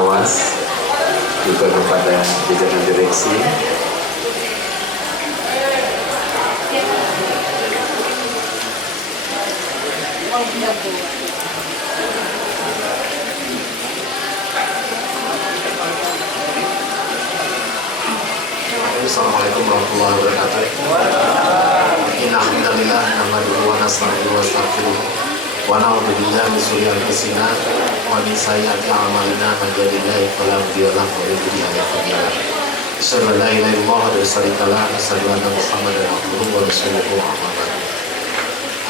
pengawas, juga kepada jajaran direksi. Assalamualaikum warahmatullahi wabarakatuh. Innalillah nahmaduhu wa nasta'inuhu wa nastaghfiruh wa na'udzu billahi min shururi anfusina wa min sayyiati a'malina man yahdihillahu fala mudilla lahu wa man yudlil fala hadiya lahu. Asyhadu an la ilaha illallah wa asyhadu anna Muhammadan abduhu wa rasuluhu amma ba'du.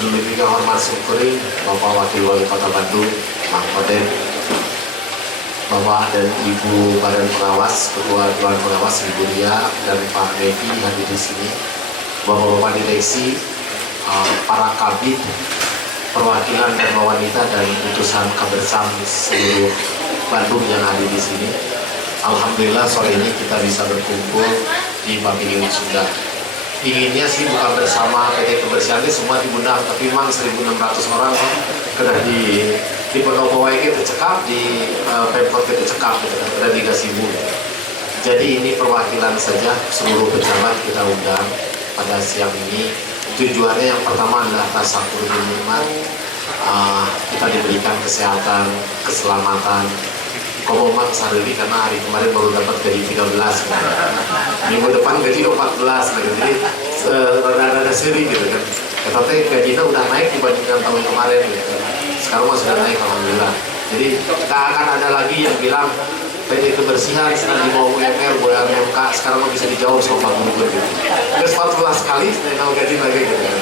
Demikian hormat syukuri Bapak Wakil Wali Kota Bandung, Mang Kodet, Bapak dan Ibu Badan Pengawas, Ketua Dewan Pengawas Ibu Ria dan Pak Devi hadir di sini, Bapak-bapak direksi, para kabid, perwakilan dan wanita dan utusan Kabersam seluruh Bandung yang hadir di sini. Alhamdulillah sore ini kita bisa berkumpul di Pavilion Sunda. Inginnya sih bukan bersama PT Kebersihan semua diundang, tapi memang 1.600 orang kena di Pendopo kita cekap, di Pemkot kita cekap, kena di Gasibu. Jadi ini perwakilan saja, seluruh pejabat kita undang pada siang ini. Tujuannya yang pertama adalah tasakur nikmat, kita diberikan kesehatan, keselamatan. Komong sehari karena hari kemarin baru dapat gaji 13, minggu depan gaji 14, jadi rada-rada seri gitu kan. Tetapi gajinya udah naik dibandingkan tahun kemarin gitu. Sekarang masih sudah naik alhamdulillah. Jadi tak akan ada lagi yang bilang PT Kebersihan sedang di bawah UMR, boleh MK, sekarang bisa dijawab sama Pak Gubernur gitu. Terus 14 kali naik gaji lagi gitu kan.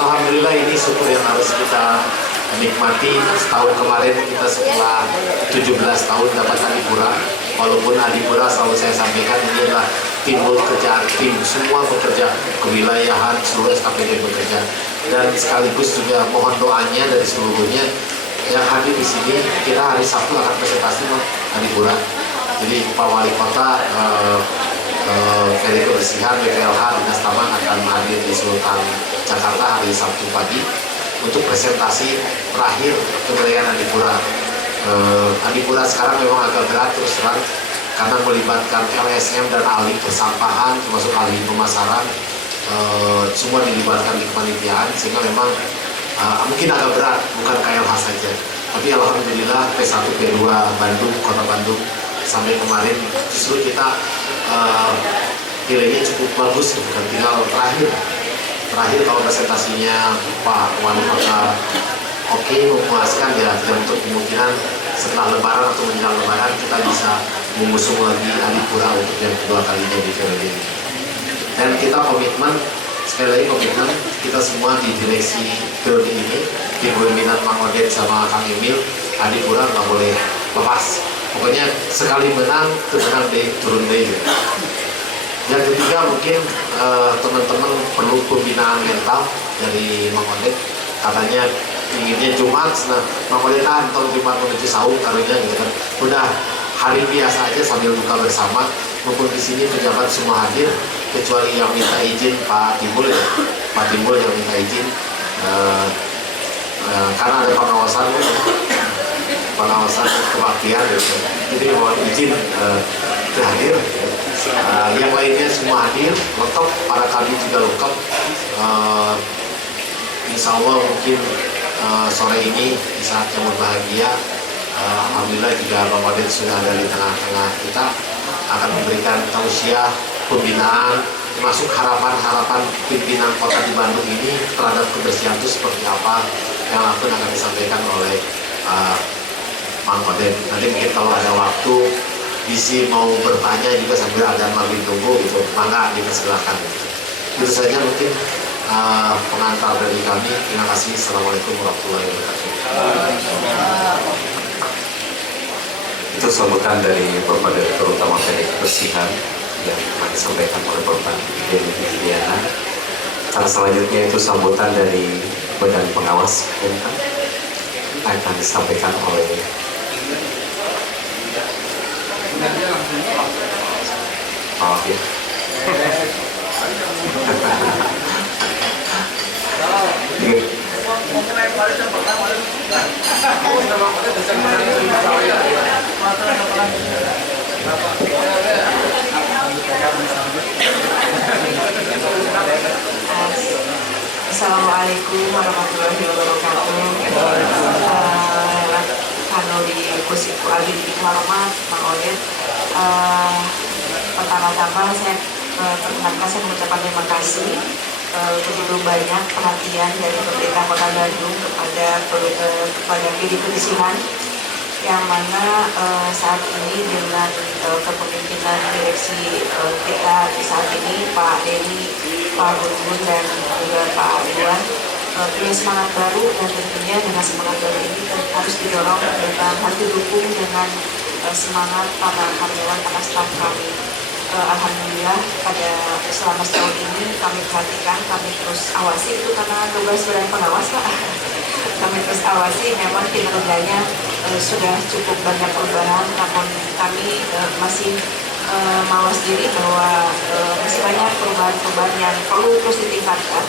Alhamdulillah ini syukur yang harus kita nikmati. Setahun kemarin kita setelah 17 tahun dapat Adipura, walaupun Adipura selalu saya sampaikan ini adalah timbul kerjaan tim, semua bekerja, kewilayahan, seluruh SKPD bekerja, dan sekaligus juga mohon doanya dari seluruhnya yang hadir di sini. Kita hari Sabtu akan presentasi Adipura, jadi Pak Wali Kota, PT Kebersihan, BPLH, Dinas Taman akan hadir di Sultan Jakarta hari Sabtu pagi untuk presentasi terakhir keberadaan Adipura. Adipura sekarang memang agak berat terus terang karena melibatkan LSM dan ahli persampahan termasuk ahli pemasaran, semua dilibatkan di kepanitiaan sehingga memang mungkin agak berat, bukan KLH saja. Tapi alhamdulillah P1 P2 Bandung, Kota Bandung sampai kemarin justru kita nilainya cukup bagus, bukan tinggal terakhir kalau presentasinya Pak Wali Kota oke, memuaskan ya, dan untuk kemungkinan setelah Lebaran atau menjelang Lebaran kita bisa mengusung lagi Adipura untuk yang kedua kalinya di periode ini. Dan kita komitmen, sekali lagi komitmen kita semua di direksi periode ini, di pemimpinan Mang Odet sama Kang Emil, Adipura nggak boleh lepas. Pokoknya sekali menang, menang deh, turun deh. Yang ketiga mungkin teman-teman perlu pembinaan mental dari Mang Odet. Katanya inginnya Jumat, nah Mang Odet atau Jumat menuju sahur karunya gitu kan. Udah hari biasa aja sambil buka bersama. Mumpung di sini pejabat semua hadir, kecuali yang minta izin Pak Timbul ya. Pak Timbul yang minta izin karena ada pengawasan kebaktian gitu. Jadi mohon izin hadir. Yang lainnya semua hadir, lengkap, para kami juga lengkap. Insya Allah mungkin sore ini di saat yang berbahagia, alhamdulillah juga Bapak Odet sudah ada di tengah-tengah kita, akan memberikan tausiah pembinaan, termasuk harapan-harapan pimpinan kota di Bandung ini terhadap kebersihan itu seperti apa, yang akan disampaikan oleh Mang Odet. Nanti mungkin kalau ada waktu bisa mau bertanya juga sambil ada maghrib tunggu gitu, mangga dipersilakan. Itu saja mungkin pengantar dari kami. Terima kasih. Assalamualaikum warahmatullahi wabarakatuh. Itu sambutan dari Bapak Direktur Utama PT Kebersihan yang akan disampaikan oleh Bapak Dewi Viviana. Karena selanjutnya itu sambutan dari Badan Pengawas akan disampaikan oleh maaf ya. Assalamualaikum warahmatullahi wabarakatuh. Kanuri Kusiku Aldi Hormat Mang Oded. Pertama-tama saya mengucapkan terima kasih begitu banyak perhatian dari pemerintah Kota Bandung kepada PD Kedisihan, yang mana saat ini dengan kepemimpinan direksi kita di saat ini, Pak Denny, Pak Gun, dan juga Pak Iwan, punya semangat baru, dan tentunya dengan semangat baru ini harus didorong dengan hati dukung dengan semangat para karyawan, para staf kami. Alhamdulillah selama setahun ini kami perhatikan, kami terus awasi, itu karena tugas badan pengawas Pak. Kami terus awasi, memang kinerjanya sudah cukup banyak perubahan, namun kami masih mawas diri bahwa masih banyak perubahan-perubahan yang perlu terus ditingkatkan,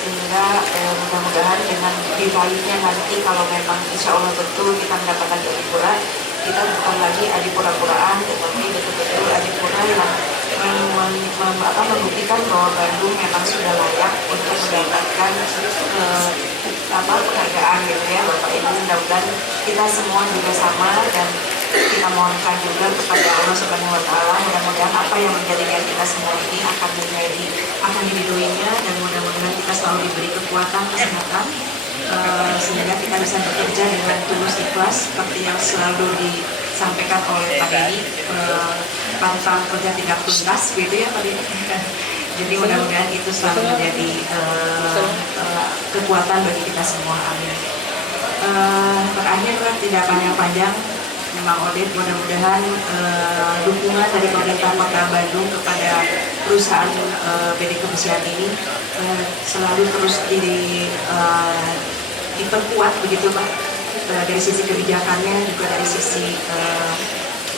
sehingga mudah-mudahan dengan diraihnya nanti, kalau memang insya Allah betul kita mendapatkan Adipura, kita bukan lagi Adipura-puraan, tetapi betul-betul Adipura yang membuktikan bahwa Bandung memang sudah layak untuk mendapatkan penghargaan gitu ya Bapak Ibu. Mudah-mudahan kita semua juga sama, dan kita mohonkan juga kepada Allah Subhanahu Wa Taala, mudah-mudahan apa yang menjadi niat kita semua ini akan diridhoinya, dan mudah-mudahan kita selalu diberi kekuatan, kesehatan, sehingga kita bisa bekerja dengan tulus ikhlas seperti yang selalu disampaikan oleh Pak Denny, pantang kerja tidak tuntas gitu ya Pak Denny. Jadi mudah-mudahan itu selalu menjadi kekuatan bagi kita semua. Amin. Terakhir, tidak panjang-panjang, Mang Oded, mudah-mudahan dukungan dari pemerintah Kota Bandung kepada perusahaan PD Kebersihan ini selalu terus diperkuat begitu Pak, dari sisi kebijakannya juga dari sisi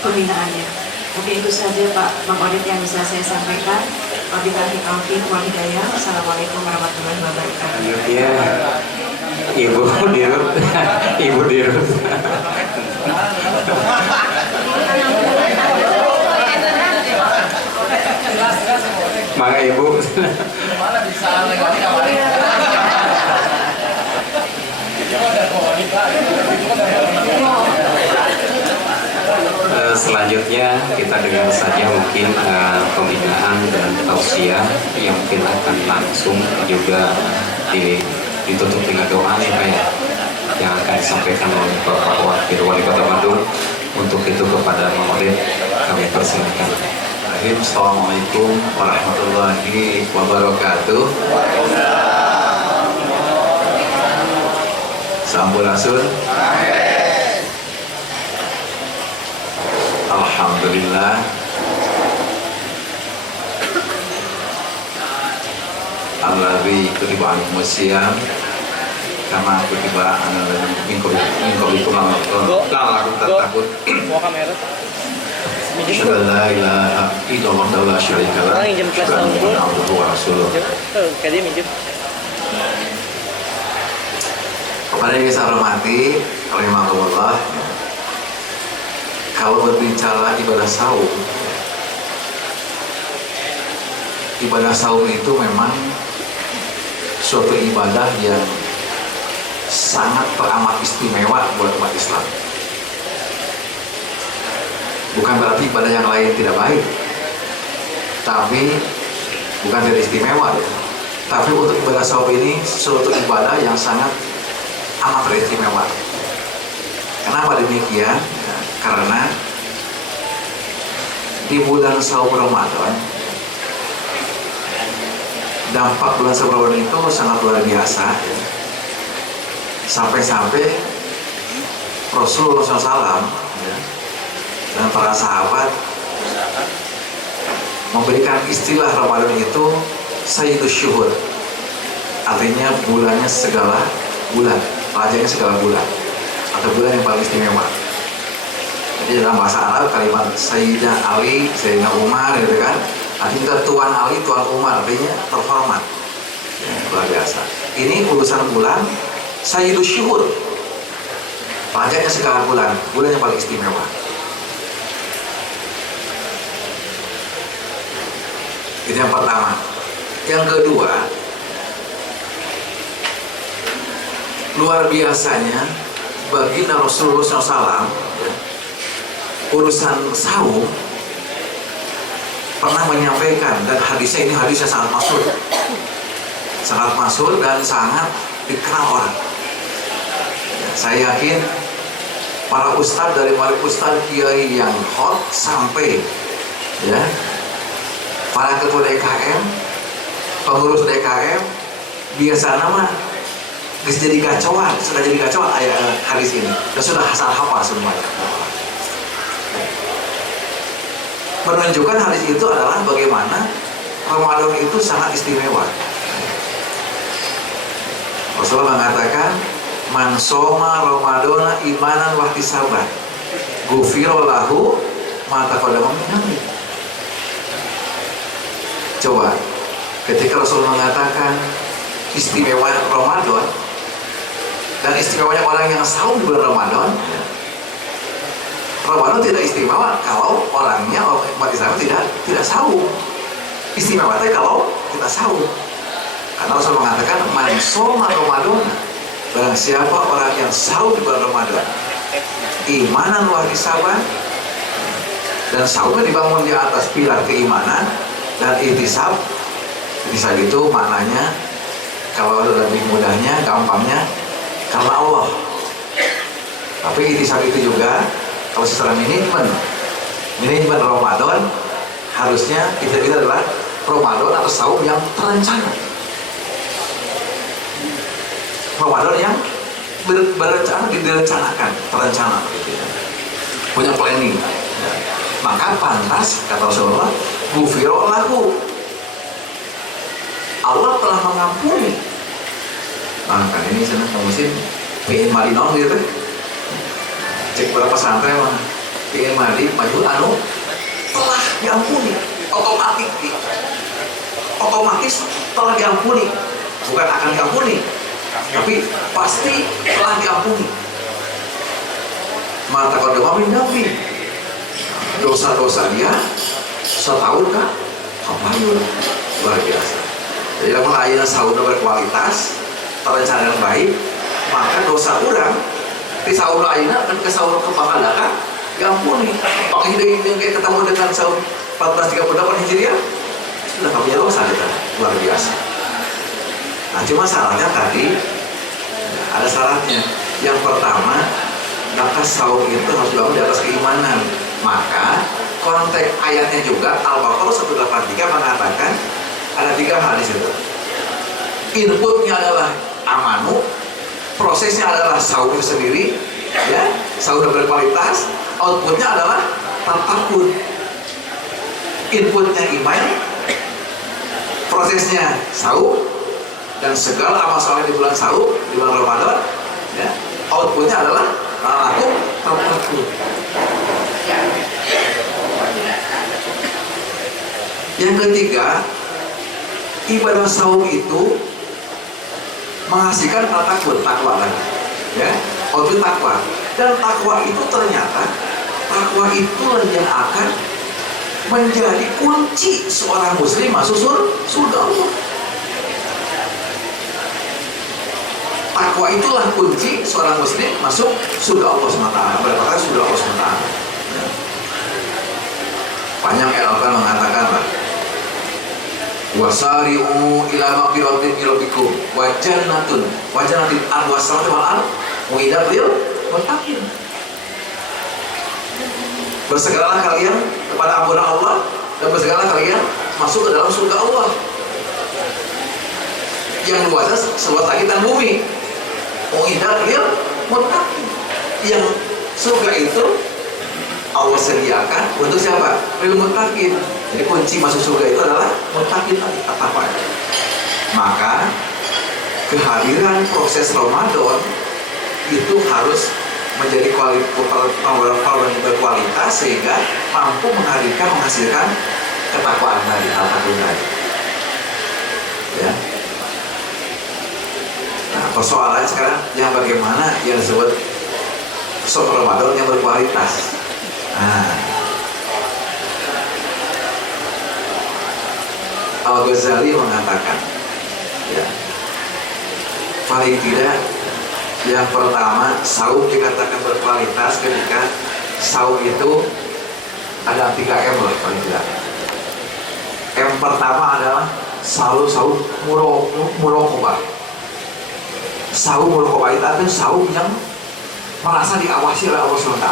pembinaannya. Mungkin itu saja Pak Mang Oded yang bisa saya sampaikan. Wabillahi taufiq wal hidayah. Assalamualaikum warahmatullahi wabarakatuh. Ya, Ibu Dirut, Ibu Dirut. Maka Ibu. Selanjutnya kita dengar saja mungkin pembinaan dan tausiah yang mungkin akan langsung juga ditutup dengan doa nih Pak ya, yang akan disampaikan oleh Bapak Wakil Wali Kota Bandung. Untuk itu kepada Mang Oded kami persilakan. Assalamualaikum warahmatullahi wabarakatuh. Sampurasun. Alhamdulillah. Alladzi kutiba alaikum syiyam kama kutiba alal ladzina min qablikum la'allakum tattaqun. La ilaha illallah wa la syarika lah. Abduhu wa rasuluh. Kepada yang saya hormati, rahimahullah, kalau berbicara ibadah saum itu memang suatu ibadah yang sangat teramat istimewa buat umat Islam. Bukan berarti ibadah yang lain tidak baik, tapi bukan tidak istimewa ya. Tapi untuk ibadah saum ini suatu ibadah yang sangat amat beristimewa. Kenapa demikian? Ya, karena di bulan saum Ramadan, dampak bulan saum Ramadan itu sangat luar biasa ya. Sampai-sampai Rasulullah SAW ya, dan para sahabat memberikan istilah Ramadan itu Sayyidus Syuhur, artinya bulannya segala bulan, rajanya segala bulan, atau bulan yang paling istimewa. Jadi dalam bahasa Arab kalimat Sayyidina Ali, Sayyidina Umar gitu kan, artinya Tuan Ali, Tuan Umar, artinya terhormat ya, luar biasa. Ini urusan bulan Sayyidus Syuhur, rajanya segala bulan, bulan yang paling istimewa. Itu yang pertama. Yang kedua, luar biasanya baginda Rasulullah SAW, ya, urusan saum pernah menyampaikan, dan hadisnya ini hadisnya sangat masyhur dan sangat dikenal orang. Ya, saya yakin para ustadz dari mulai ustadz kiai yang hot sampai ya para ketua DKM, pengurus DKM biasa nama sudah jadi kacauan ayat hadis ini dan sudah asal hafal semuanya. Menunjukkan hadis itu adalah bagaimana Ramadan itu sangat istimewa. Rasulullah mengatakan, man soma Ramadana imanan wahtisaban ghufira lahu ma taqaddama min dhanbi. Coba, ketika Rasulullah mengatakan istimewa Ramadan dan istimewanya orang yang saum di bulan Ramadan, Ramadan tidak istimewa kalau orangnya umat Islam tidak saum. Istimewa itu kalau kita saum. Karena Rasul mengatakan man shoma Ramadan, barang siapa orang yang saum di bulan Ramadan, imanan wa ihtisaban, dan saumnya dibangun di atas pilar keimanan dan ihtisab. Ihtisab itu maknanya kalau lebih mudahnya, gampangnya karena Allah. Tapi ihtisab itu juga kalau secara manajemen Ramadan, harusnya kita adalah Ramadan atau saum yang terencana. Ramadan yang direncanakan, terencana, punya planning. Maka pantas kata Rasulullah, ghufira lahu, Allah telah mengampuni. Nah kan ini sana musim pengen malinong gitu. Cek berapa pesantren mah pengen mandi maju telah diampuni, otomatis telah diampuni, bukan akan diampuni, tapi pasti telah diampuni. Mata kodama min dhanbi, dosa-dosa dia setahun kan kapayun, luar biasa. Jadi lamun ayeuna saum berkualitas, terencana yang baik, maka dosa orang di saum ayeuna dan ke saum kepangadakan diampuni. Pakai yang kayak ketemu dengan saum 1438 Hijriah sudah punya dosa kita, luar biasa. Nah cuma syaratnya tadi ada syaratnya. Yang pertama, maka saum itu harus dibangun di atas keimanan. Maka konteks ayatnya juga Al-Baqarah 183 mengatakan ada 3 hal di situ. Inputnya adalah amanu, prosesnya adalah saum sendiri, ya, saum berkualitas. Outputnya adalah takut. Inputnya iman, prosesnya saum, dan segala amal saleh di bulan saum, di bulan Ramadan, ya, outputnya adalah takut. Yang ketiga, ibadah saum itu menghasilkan takwa kan, ya, output takwa. Dan takwa itu ternyata yang akan menjadi kunci seorang muslim masuk surga Allah. Takwa itulah kunci seorang muslim masuk surga Allah SWT. Berkata surga Allah SWT. Banyak Al-Quran mengatakan lah, wasari'u ila maghfiratin min rabbikum wa jannatin arwasat wal ard uiddat lil muttaqin. Bersegeralah kalian kepada ampunan Allah dan bersegeralah kalian masuk ke dalam surga Allah yang luasnya seluas langit dan bumi. Uiddat lil muttaqin. Yang surga itu Allah sediakan untuk siapa? Lil muttaqin. Jadi kunci masuk surga itu adalah muttaqin apa? Maka kehadiran proses Ramadan itu harus menjadi berkualitas sehingga mampu menghasilkan ketakwaan tadi, al-takwa tadi. Ya. Nah, persoalannya sekarang yang bagaimana yang disebut saum Ramadan yang berkualitas. Nah, Al-Ghazali mengatakan, ya, paling tidak yang pertama saum dikatakan berkualitas ketika saum itu ada 3 M lah paling tidak. M pertama adalah selalu saum murokobah. Saum murokobah itu saum yang merasa diawasi oleh Allah SWT.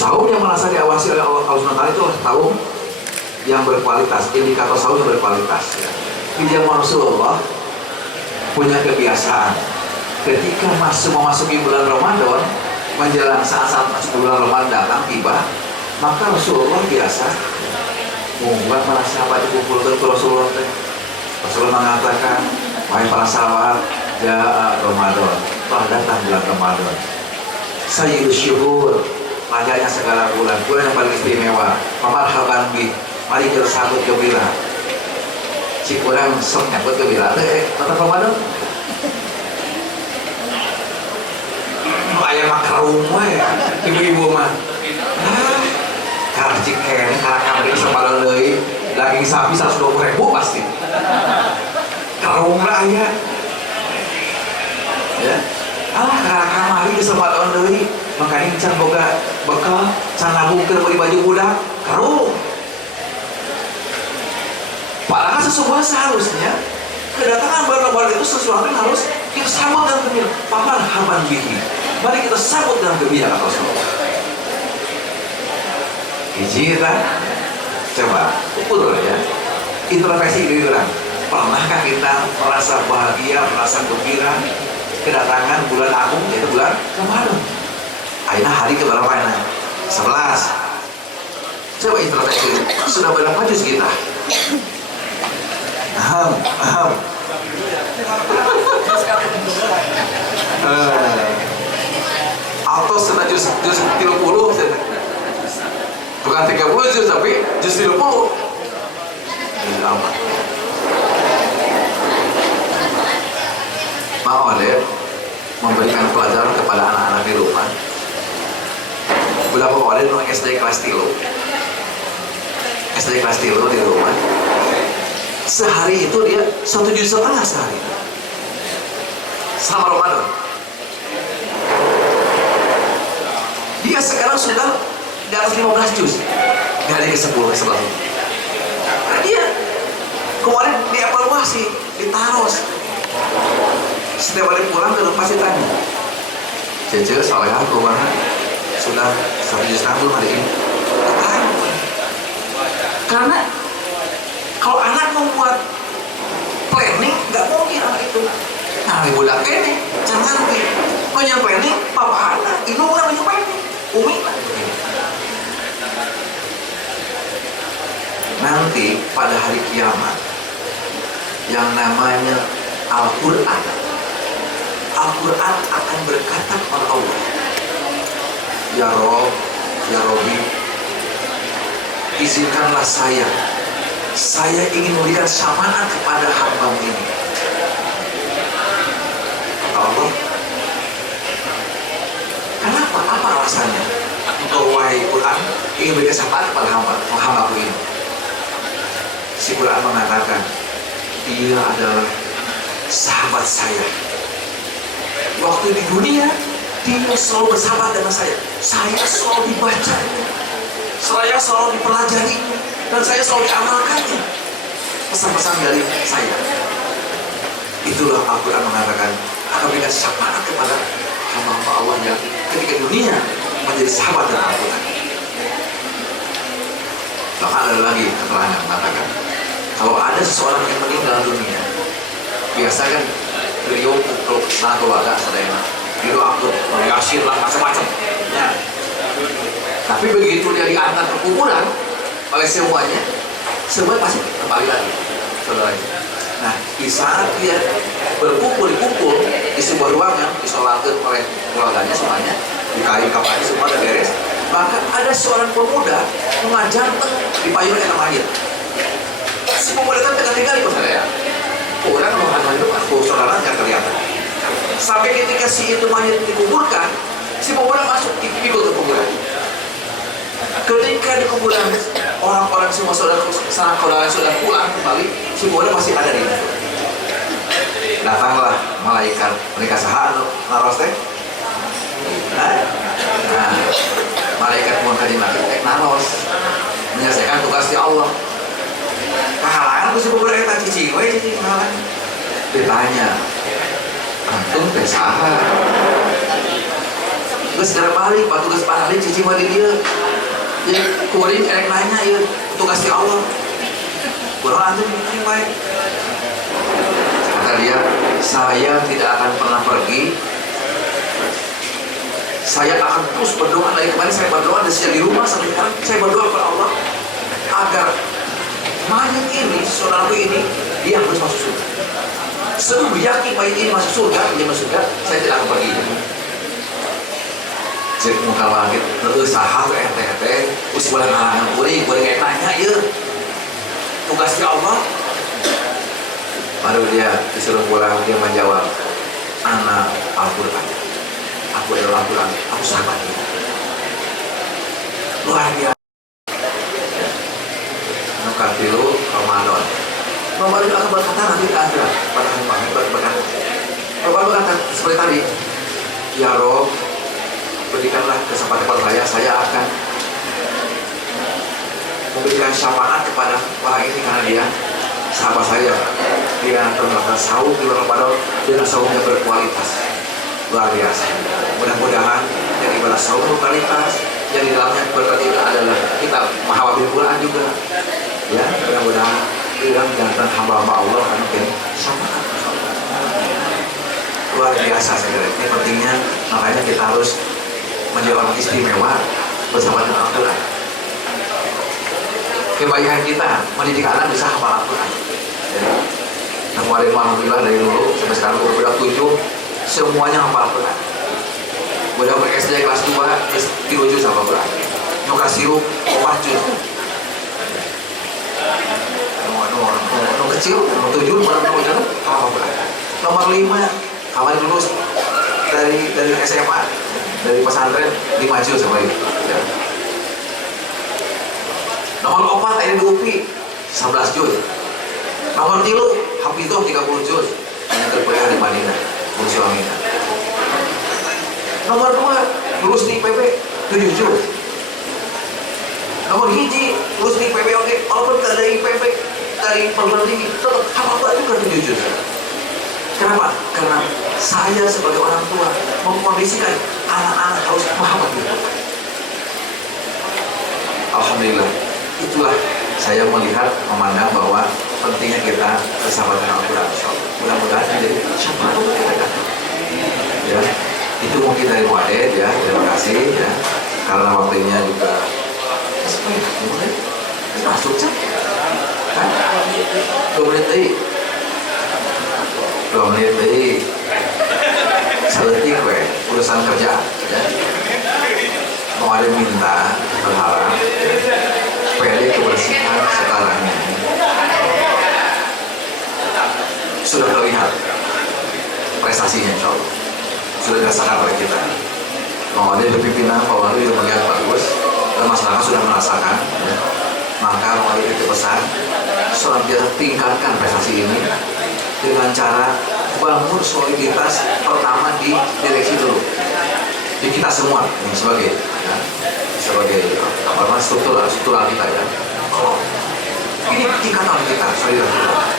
Saum yang merasa diawasi oleh Allah SWT itu saum yang berkualitas, indikator saum yang berkualitas. Di zaman Rasulullah punya kebiasaan ketika memasuki bulan Ramadan, menjelang saat masuk bulan Ramadan datang tiba, maka Rasulullah biasa membuat para sahabat dikumpulkan ke Rasulullah. Rasulullah mengatakan, wahai para sahabat, ya Ramadan, telah datang bulan Ramadan. Sayyidul syuhur, rajanya segala bulan, bulan yang paling istimewa. Marhaban bih, mari kita sambut gembira. Si kurang sok nyambut gembira, datang Ramadan. Ayam makarung ya, ibu-ibu mah. Karena ciken, karena kambing sama lelei, daging sapi 120.000 pasti. Karung lah ya. Ya, karena kamari sama lelei, makanya can boga bekal, can nabungkeun beli baju budak, karung. Padahal sesungguhnya seharusnya kedatangan bulan itu sesuatu yang harus kita sambut dengan gembira. Paman haban bihi. Mari kita sambut dengan gembira kata Rasulullah. Hijrah, coba ukur ya. Introspeksi diri orang. Pernahkah kita merasa bahagia, merasa gembira kedatangan bulan agung yaitu bulan Ramadan? Aina hari keberapa ini? 11. Coba introspeksi. Sudah berapa juz kita? Aham. Atau sudah juz 30 bukan 30 juz tapi juz 30. Mau ada memberikan pelajaran kepada anak-anak di rumah. Berapa kali nong SD kelas 3 di rumah. Sehari itu dia 1,5 juz sehari selama Ramadan. Dia sekarang sudah di atas 15 juz dari ke-10 ke-11. Nah dia kemarin dievaluasi, ditaruh. Setiap hari pulang ke rumah pasti tanya, Cece, soalnya aku mana sudah 1,5 juz belum hari ini? Karena kalau anak membuat planning, nggak mungkin anak itu. Nah, ibu dak ini, jangan nih. Mau nyampe planning, papa anak, ibu orang nyampe planning, umi. Nanti pada hari kiamat, yang namanya Al-Quran akan berkata kepada Allah, Ya Rob, Ya Robi, izinkanlah saya ingin memberikan syafaat kepada hamba ini. Allah, kenapa? Apa alasannya? Engkau wahai Quran ingin memberikan syafaat kepada hamba ini. Si Quran mengatakan, dia adalah sahabat saya. Waktu di dunia, dia selalu bersahabat dengan saya. Saya selalu dibaca, saya selalu dipelajari, dan saya selalu diamalkannya. Pesan-pesan dari saya. Itulah Al-Quran mengatakan akan berikan syafaat kepada hamba-hamba Allah yang ketika dunia menjadi sahabat dengan Al-Quran. Maka ada lagi keterangan mengatakan, kalau ada seseorang yang meninggal dunia, biasa kan beliau kalau kesana keluarga sadayana, beliau akut, yasin lah macam-macam. Ya. Tapi begitu dia diangkat ke kuburan oleh semuanya, semua pasti kembali lagi. Saudaranya. Nah, di saat dia berkumpul di sebuah ruangan, disolatkan oleh keluarganya semuanya, di kayu kapalnya semua ada beres, maka ada seorang pemuda mengajarkan di payung yang mayat. Si pemuda kan tinggal di saya. Orang mengatakan itu aku saudara nggak kelihatan. Sampai ketika si itu mayat dikuburkan, si pemuda masuk ikut ke kuburan. Ketika di kuburan orang-orang semua saudara sudah pulang kembali, semuanya masih ada di situ. Datanglah malaikat, mereka saha naros teh. Nah, malaikat mau tadi naros menyelesaikan tugas di Allah. Kahalangan ku si kuburan eta cicing we cicing kahalangan. Ditanya, antum teh saha? Geus segera balik, tugas pahalin cicing mah di dieu. Jadi kuring erek nanya ya tugas di Allah. Kurang antum cicing baik. Kata dia, saya tidak akan pernah pergi. Saya akan terus berdoa. Dari kemarin saya berdoa dan sejak di rumah sampai sekarang saya berdoa kepada Allah agar mayat ini, saudaraku ini, dia harus masuk surga. Sebelum yakin mayat ini masuk surga, dia masuk surga, saya tidak akan pergi. Jadi muka langit, saha tuh ente, us boleh ngalangan kuring kayak nanya ya. Tugas di Allah. Baru dia disuruh pulang, dia menjawab, anak Al-Quran, aku adalah Al-Quran, aku sahabat dia. Luar biasa. Nukatilu Ramadan. Ramadan akan berkata nanti di akhirat pada hari berkata. Ramadan berkata seperti tadi, ya Rob, berikanlah kesempatan kepada saya akan memberikan syafaat kepada orang ini karena dia sahabat saya. Dia terlalu sahur di bulan Ramadan dengan sahurnya berkualitas luar biasa. Mudah-mudahan yang ibadah sahur berkualitas, yang di dalamnya berkualitas adalah kita memahami Quran juga. Ya, mudah-mudahan dalam jantan hamba-hamba Allah akan menjadi syafaat. Luar biasa saya kira. Ini pentingnya, makanya kita harus menjadi orang istimewa bersama dengan Al-Quran. Kebaikan kita mendidik anak bisa hafal Al-Quran. Nah, kemarin alhamdulillah dari dulu sampai sekarang udah 7 semuanya hafal Al-Quran. Udah SD kelas 2 terus 3 juz hafal Al-Quran. Nuka sirup 4 juz. Nomor kecil, nomor 7 hafal Al-Quran. Nomor 5 kemarin lulus dari SMA, dari pesantren 5 juz sama itu. Ya. Nomor 4 ini di UPI 11 juz. Nomor 3 Hafidzoh 30 juz. Yang terkuliah di Madinah, Bursulamina. Nomor 2 lulus di IPB 7 juz. Nomor 1 lulus di IPB oke, walaupun dari IPB dari perguruan tinggi tetap hafal juga 7 juz. Kenapa? Karena saya sebagai orang tua mengkondisikan anak-anak harus paham itu. Alhamdulillah, itulah saya melihat, memandang bahwa pentingnya kita bersama dengan Al-Quran. Mudah-mudahan menjadi syafaat untuk kita. Ya, itu mungkin dari Muaded ya. Terima kasih ya. Karena waktunya juga masuk kan? 2 menit lagi. 2 menit lagi. Seletik urusan kerja ya. Mau ada minta berharap PD kebersihan sekarang ini sudah terlihat prestasinya, insya Allah sudah dirasakan oleh kita. Mau ada pimpinan Pak Wali yang melihat bagus dan masyarakat sudah merasakan ya. Maka Wali itu pesan selanjutnya tingkatkan prestasi ini dengan cara bangun soliditas pertama di direksi dulu, di kita semua ini sebagai ya, apa namanya struktural kita ya. Oh, ini tingkatan kita soliditas.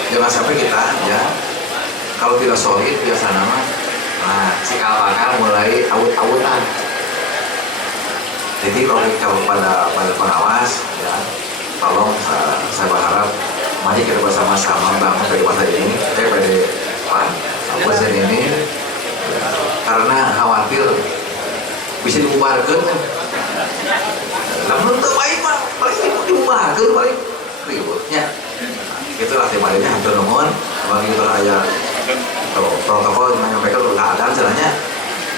Jangan sampai kita ya kalau tidak solid biasa nama cikal bakal mulai awut-awutan. Jadi kalau pada pengawas ya, tolong saya berharap mari kita bersama-sama bangun dari pasar ini, dari pasar ini, karena khawatir bisa dibubarkan kan. Namun itu baik mah, paling dibubarkan paling ributnya. Itulah temanya hatur nuhun, bagi beraya protokol yang menyampaikan keadaan caranya,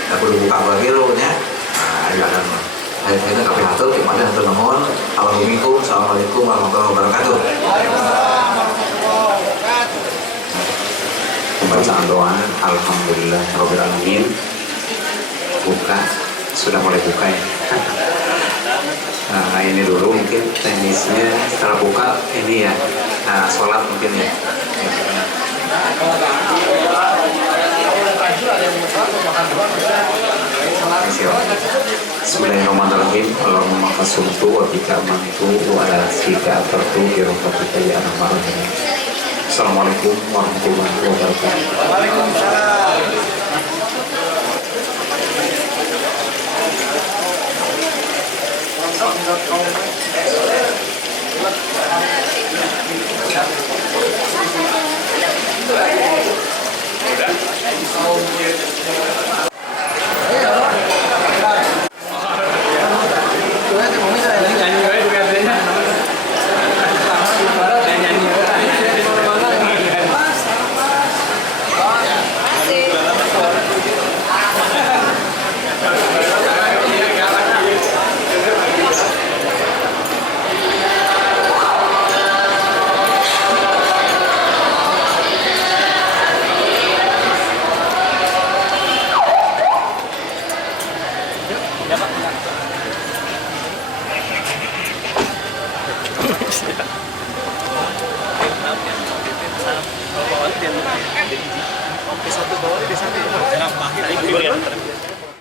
tak perlu buka bagi lo nya. Nah, dan akhirnya kami hatur, temanya hatur nuhun. Assalamualaikum warahmatullahi wabarakatuh. Pembacaan doa alhamdulillah rabbil alamin. Buka, sudah mulai buka ya. Nah ini dulu mungkin teknisnya setelah buka ini ya. Nah sholat mungkin ya. Bismillahirrahmanirrahim. Allahumma kasumtu wa bika amantu wa ala sika atartu bi rahmatika ya arhamar rahimin. Assalamualaikum warahmatullahi wabarakatuh. Waalaikumsalam.